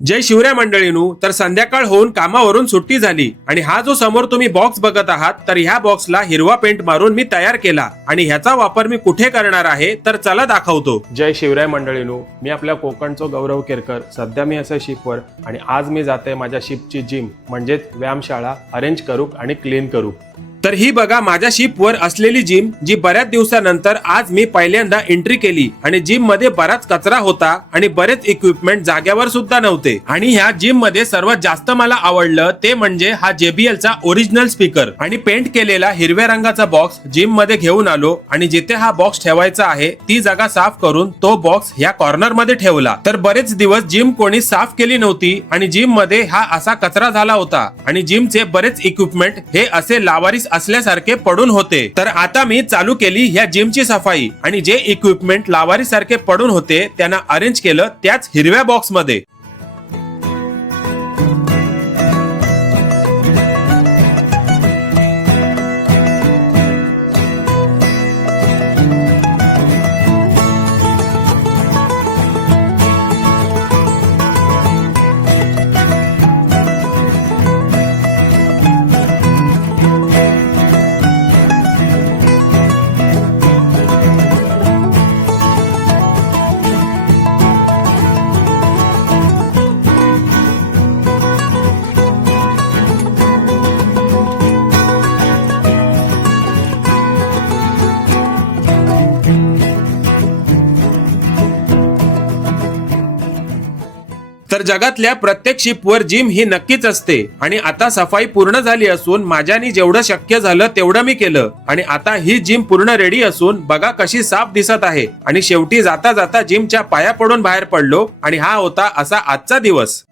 जय शिवराय मंडळीनू, तर संध्याकाळ होऊन कामावरून सुट्टी झाली आणि हा जो समोर तुम्ही बॉक्स बघत आहात तर ह्या बॉक्सला हिरवा पेंट मारून मी तयार केला आणि ह्याचा वापर मी कुठे करणार आहे तर चला दाखवतो। जय शिवराय मंडळीनू, मी आपल्या कोकणचो गौरव केरकर। सध्या मी असं शिपवर आणि आज मी जाते माझ्या शिपची जिम म्हणजेच व्यायामशाळा अरेंज करूक आणि क्लीन करूक। तर ही बघा माझ्या शिपवर असलेली जिम, जी बऱ्याच दिवसानंतर आज मी पहिल्यांदा एंट्री केली आणि जिम मध्ये बराच कचरा होता आणि बरेच इक्विपमेंट जाग्यावर सुद्धा नव्हते। आणि ह्या जिम मध्ये सर्वात जास्त मला आवडलं ते म्हणजे हा JBL चा ओरिजिनल स्पीकर आणि पेंट केलेला हिरव्या रंगाचा बॉक्स जिम मध्ये घेऊन आलो आणि जिथे हा बॉक्स ठेवायचा आहे ती जागा साफ करून तो बॉक्स ह्या कॉर्नर मध्ये ठेवला। तर बरेच दिवस जिम कोणी साफ केली नव्हती आणि जिम मध्ये हा असा कचरा झाला होता आणि जिमचे बरेच इक्विपमेंट हे असे लावारिस असल्यासारखे पडून होते। तर आता मी चालू केली ह्या जिमची सफाई आणि जे इक्विपमेंट लावारिस सारखे पडून होते त्यांना अरेंज केलं त्याच हिरव्या बॉक्स मध्ये। तर जगातल्या प्रत्येक शिपवर जिम ही नक्कीच असते आणि आता सफाई पूर्ण झाली असून माझ्यानी जेवढं शक्य झालं तेवढं मी केलं आणि आता ही जिम पूर्ण रेडी असून बघा कशी साफ दिसत आहे। आणि शेवटी जाता जाता जिमच्या पाया पडून बाहेर पडलो आणि हा होता असा आजचा दिवस।